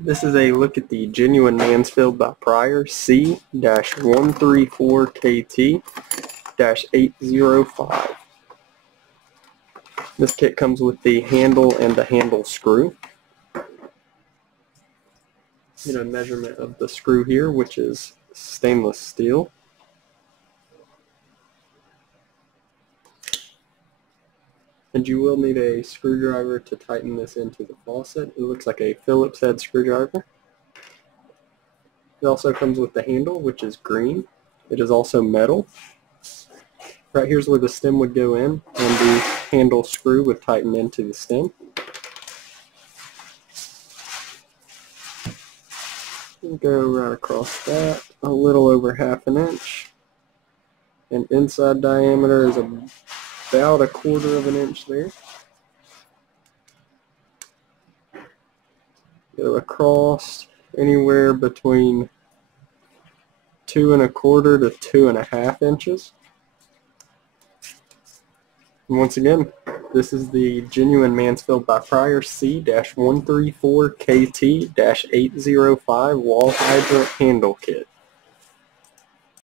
This is a look at the genuine Mansfield by Prier C-134KT-805. This kit comes with the handle and the handle screw. Get a measurement of the screw here, which is stainless steel. And you will need a screwdriver to tighten this into the faucet. It looks like a Phillips head screwdriver. It also comes with the handle, which is green. It is also metal. Right here's where the stem would go in, and the handle screw would tighten into the stem. Go right across that, a little over 1/2 inch. And inside diameter is about 1/4 inch there. Go across anywhere between 2 1/4 to 2 1/2 inches. And once again, this is the genuine Mansfield by Prier C-134KT-805 wall hydrant handle kit.